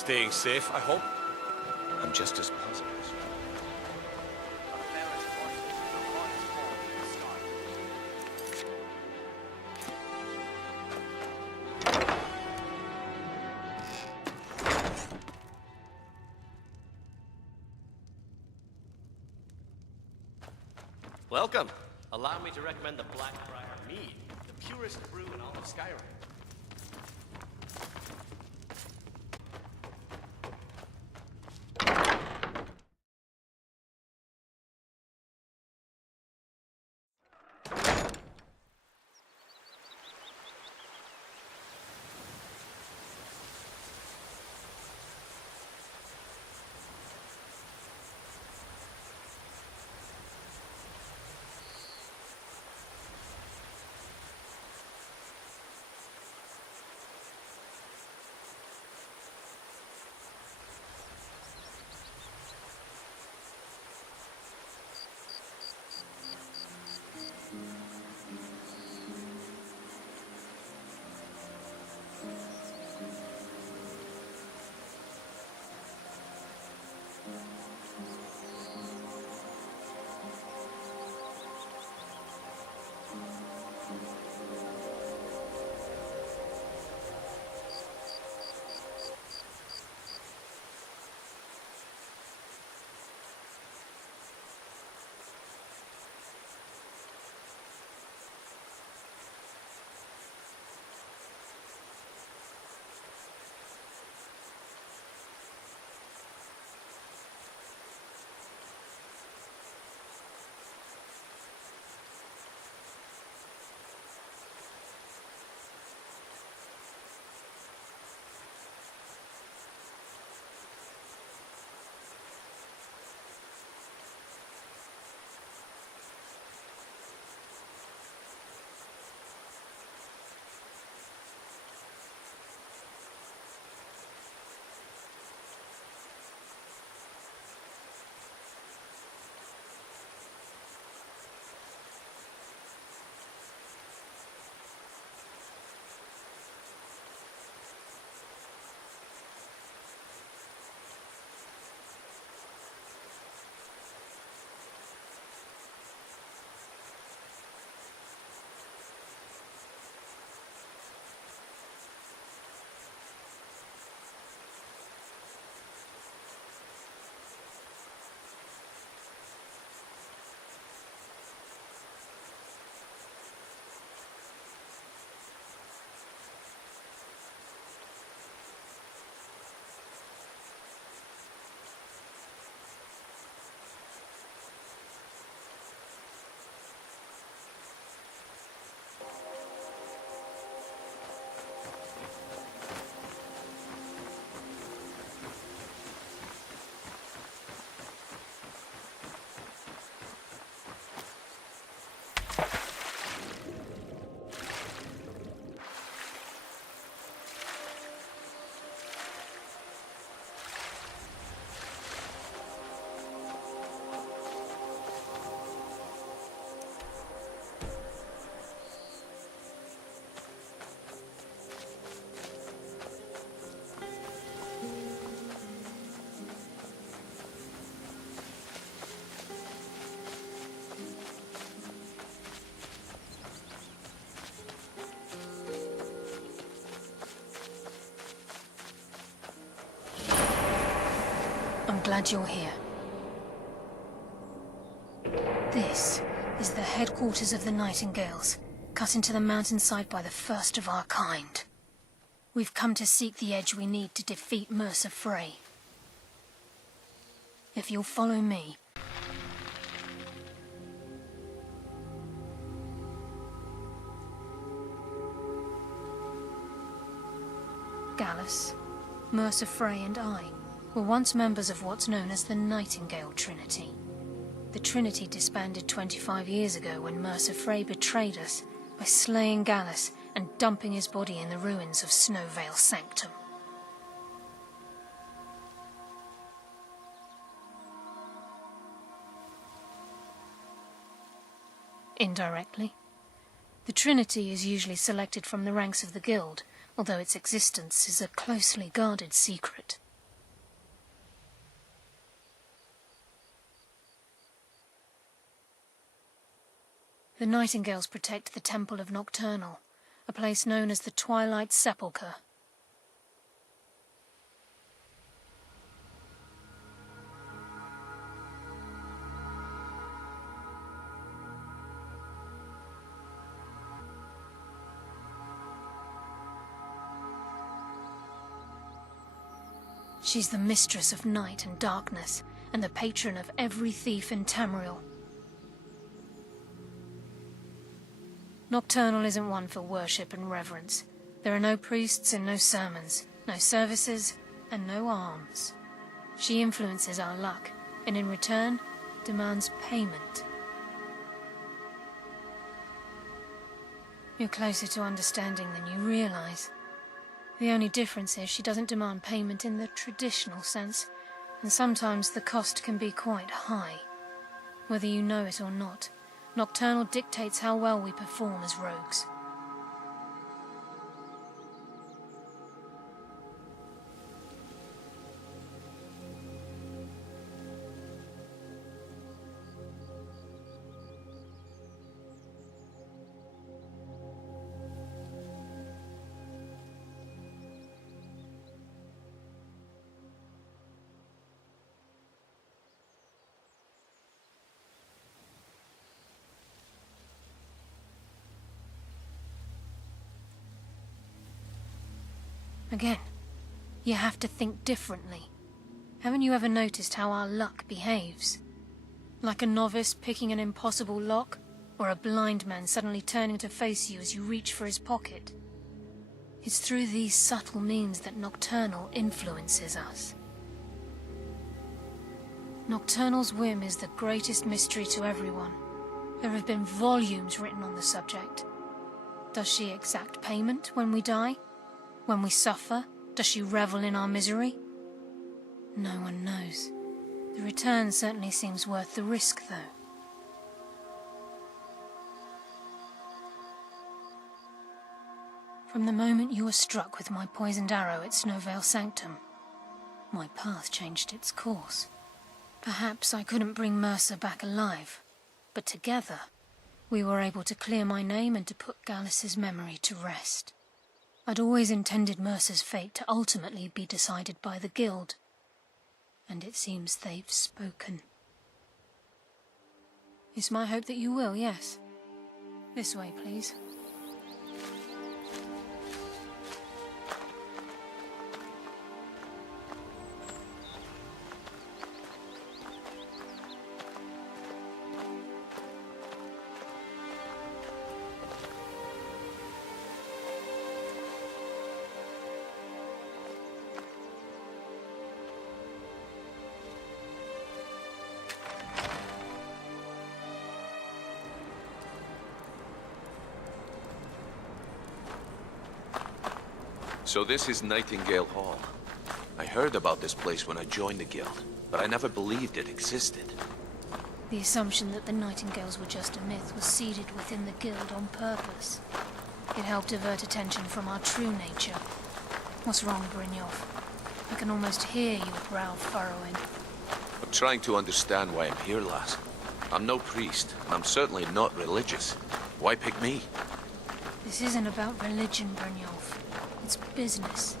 Staying safe, I hope? I'm just as positive. Welcome. Allow me to recommend the Blackbriar Mead, the purest brew in all of Skyrim. I'm glad you're here. This is the headquarters of the Nightingales, cut into the mountainside by the first of our kind. We've come to seek the edge we need to defeat Mercer Frey. If you'll follow me... Gallus, Mercer Frey and I were once members of what's known as the Nightingale Trinity. The Trinity disbanded 25 years ago when Mercer Frey betrayed us by slaying Gallus and dumping his body in the ruins of Snowvale Sanctum. Indirectly, the Trinity is usually selected from the ranks of the Guild, although its existence is a closely guarded secret. The Nightingales protect the Temple of Nocturnal, a place known as the Twilight Sepulchre. She's the mistress of night and darkness, and the patron of every thief in Tamriel. Nocturnal isn't one for worship and reverence. There are no priests and no sermons, no services and no alms. She influences our luck, and in return, demands payment. You're closer to understanding than you realize. The only difference is she doesn't demand payment in the traditional sense, and sometimes the cost can be quite high. Whether you know it or not, Nocturnal dictates how well we perform as rogues. Again, you have to think differently. Haven't you ever noticed how our luck behaves? Like a novice picking an impossible lock, or a blind man suddenly turning to face you as you reach for his pocket. It's through these subtle means that Nocturnal influences us. Nocturnal's whim is the greatest mystery to everyone. There have been volumes written on the subject. Does she exact payment when we die? When we suffer, does she revel in our misery? No one knows. The return certainly seems worth the risk, though. From the moment you were struck with my poisoned arrow at Snowvale Sanctum, my path changed its course. Perhaps I couldn't bring Mercer back alive, but together, we were able to clear my name and to put Gallus's memory to rest. I'd always intended Mercer's fate to ultimately be decided by the Guild, and it seems they've spoken. It's my hope that you will, yes. This way, please. So this is Nightingale Hall. I heard about this place when I joined the Guild, but I never believed it existed. The assumption that the Nightingales were just a myth was seeded within the Guild on purpose. It helped divert attention from our true nature. What's wrong, Brynjolf? I can almost hear your brow furrowing. I'm trying to understand why I'm here, lass. I'm no priest, and I'm certainly not religious. Why pick me? This isn't about religion, Brynjolf. It's business.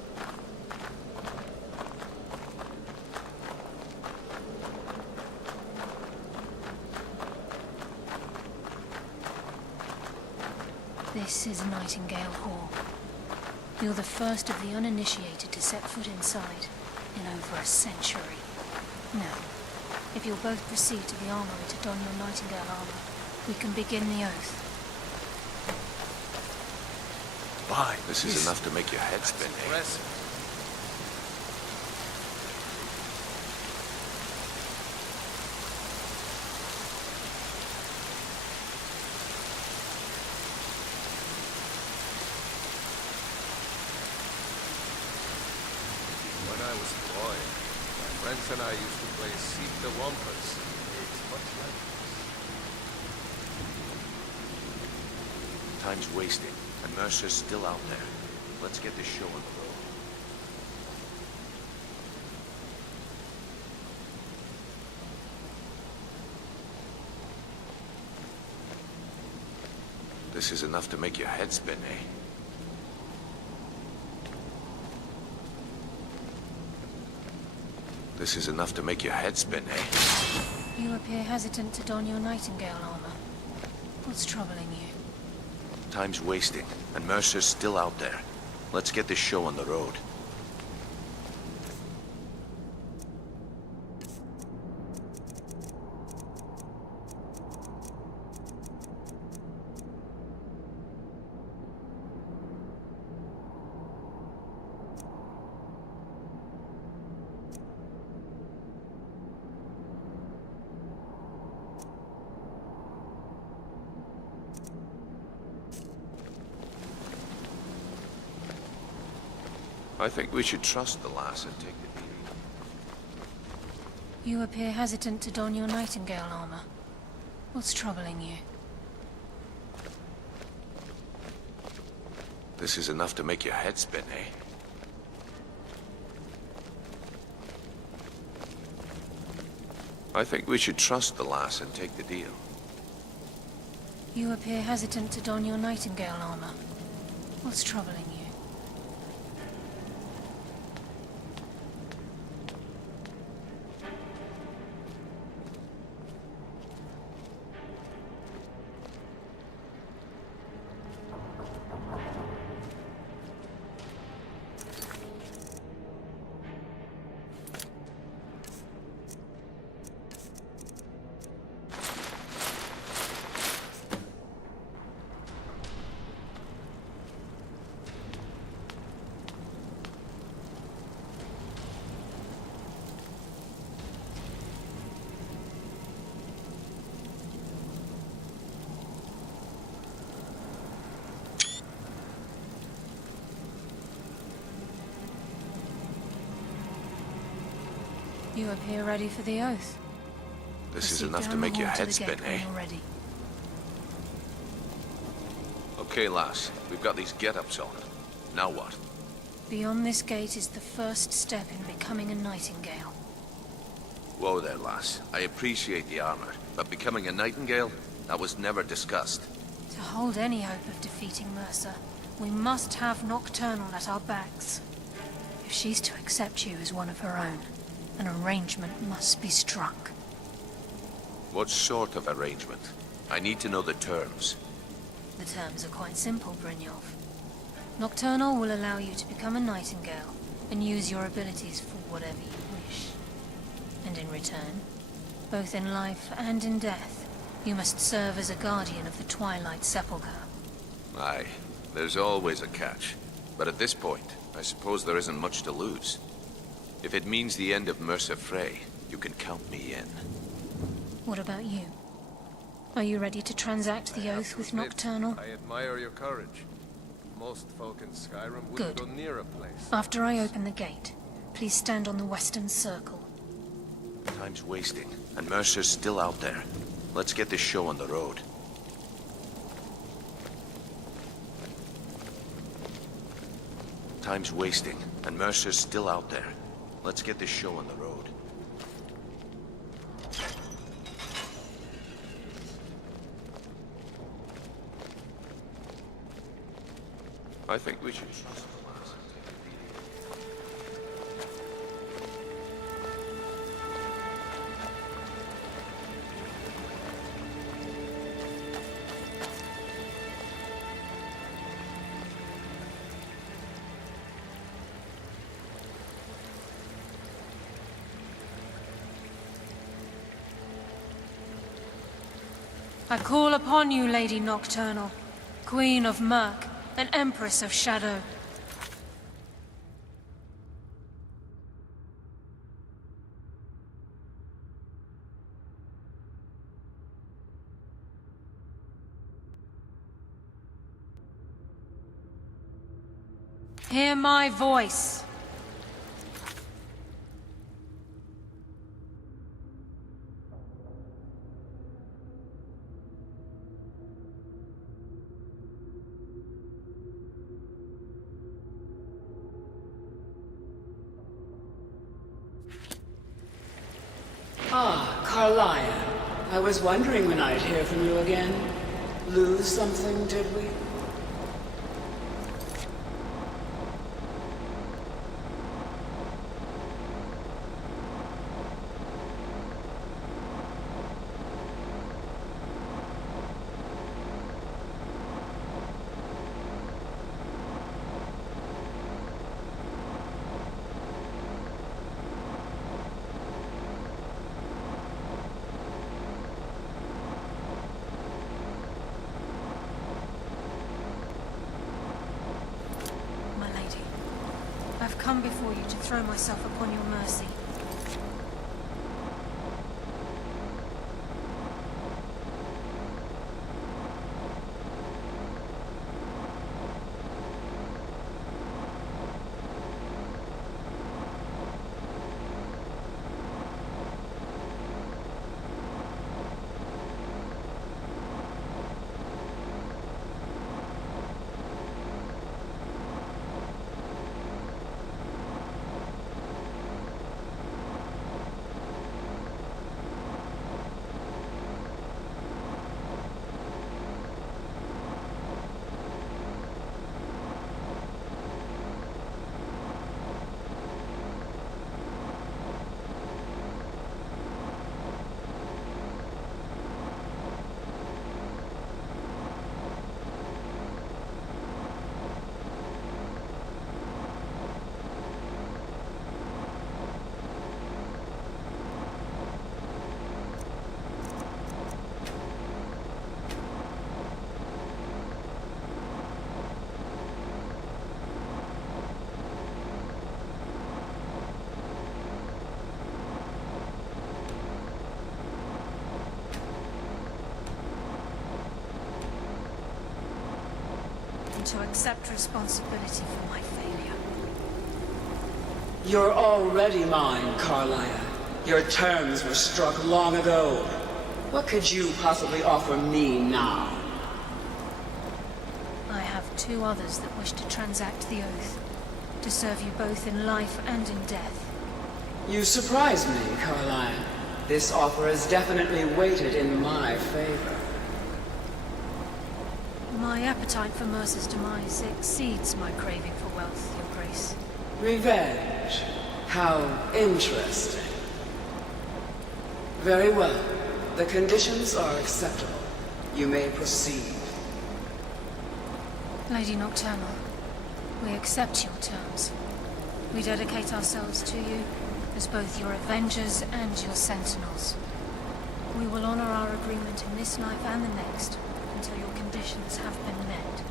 This is Nightingale Hall. You're the first of the uninitiated to set foot inside in over a century. Now, if you'll both proceed to the armory to don your Nightingale armor, we can begin the oath. Why? This is enough to make your head spin, eh? When I was a boy, my friends and I used to play Seek the Wampus. It's much like this. Time's wasting, and Mercer's still out there. Let's get this show on the road. This is enough to make your head spin, eh? This is enough to make your head spin, eh? You appear hesitant to don your Nightingale armor. What's troubling you? Time's wasting, and Mercer's still out there. Let's get this show on the road. I think we should trust the lass and take the deal. You appear hesitant to don your Nightingale armor. What's troubling you? This is enough to make your head spin, eh? I think we should trust the lass and take the deal. You appear hesitant to don your Nightingale armor. What's troubling you? You appear ready for the oath. This is Proceed enough to down the make your hall to head the spin, gate when eh? you're ready. Okay, lass. We've got these get-ups on. Now what? Beyond this gate is the first step in becoming a Nightingale. Whoa there, lass. I appreciate the armor, but becoming a Nightingale? That was never discussed. To hold any hope of defeating Mercer, we must have Nocturnal at our backs. If she's to accept you as one of her own, an arrangement must be struck. What sort of arrangement? I need to know the terms. The terms are quite simple, Brynjolf. Nocturnal will allow you to become a Nightingale and use your abilities for whatever you wish. And in return, both in life and in death, you must serve as a guardian of the Twilight Sepulchre. Aye, there's always a catch. But at this point, I suppose there isn't much to lose. If it means the end of Mercer Frey, you can count me in. What about you? Are you ready to transact the oath with Nocturnal? I admire your courage. Most folk in Skyrim wouldn't Good. go near a place. After I open the gate, please stand on the western circle. Time's wasting, and Mercer's still out there. Let's get this show on the road. Time's wasting, and Mercer's still out there. Let's get this show on the road. I think we should trust the lass and take the deal. I call upon you, Lady Nocturnal, Queen of Murk and Empress of Shadow. Hear my voice. Ah, Carlia. I was wondering when I'd hear from you again. Lose something, did we? I've come before you to throw myself upon your mercy. And to accept responsibility for my failure. You're already mine, Carlia. Your terms were struck long ago. What could you possibly offer me now? I have two others that wish to transact the oath, to serve you both in life and in death. You surprise me, Carlia. This offer is definitely weighted in my favor. My appetite for Mercer's demise exceeds my craving for wealth, Your Grace. Revenge. How interesting. Very well. The conditions are acceptable. You may proceed. Lady Nocturnal, we accept your terms. We dedicate ourselves to you as both your avengers and your sentinels. We will honor our agreement in this life and the next until your conditions have been met.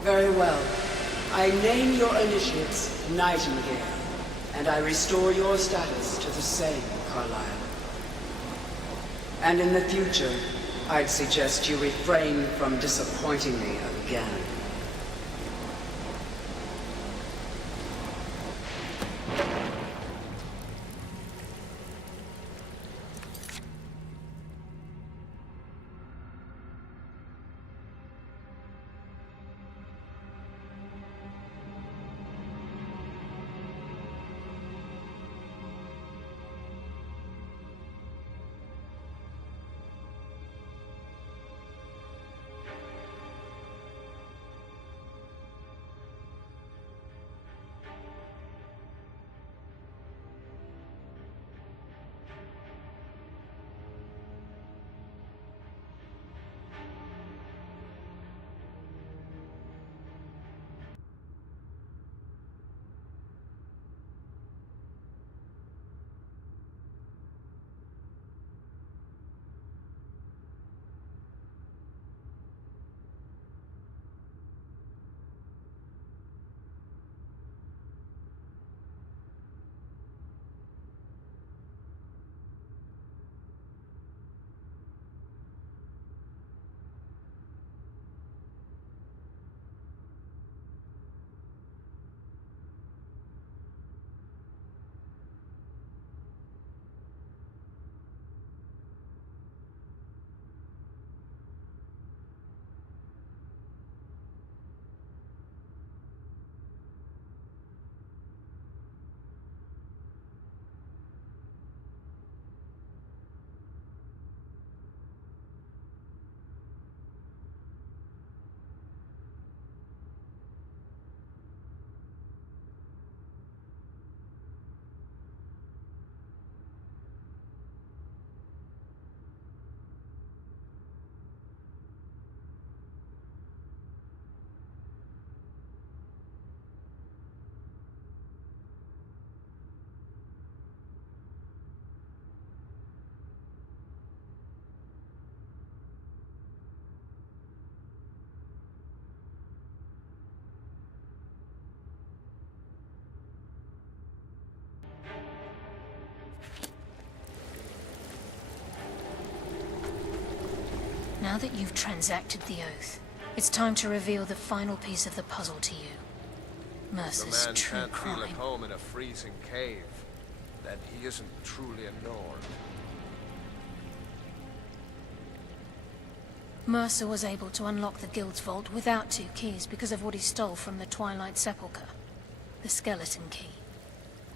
Very well. I name your initiates Nightingale, and I restore your status to the same, Carlisle. And in the future, I'd suggest you refrain from disappointing me again. Now that you've transacted the oath, it's time to reveal the final piece of the puzzle to you. If a Mercer's man true can't feel at crime. home in a freezing cave, then he isn't truly a Nord. Mercer was able to unlock the Guild's vault without 2 keys because of what he stole from the Twilight Sepulchre, the skeleton key.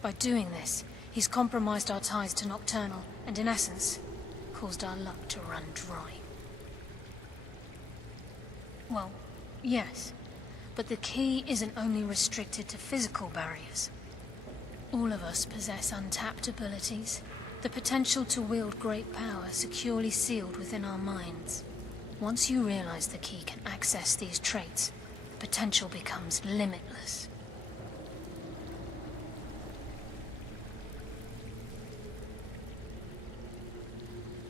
By doing this, he's compromised our ties to Nocturnal, and in essence, caused our luck to run dry. Well, yes, but the key isn't only restricted to physical barriers. All of us possess untapped abilities, the potential to wield great power securely sealed within our minds. Once you realize the key can access these traits, the potential becomes limitless.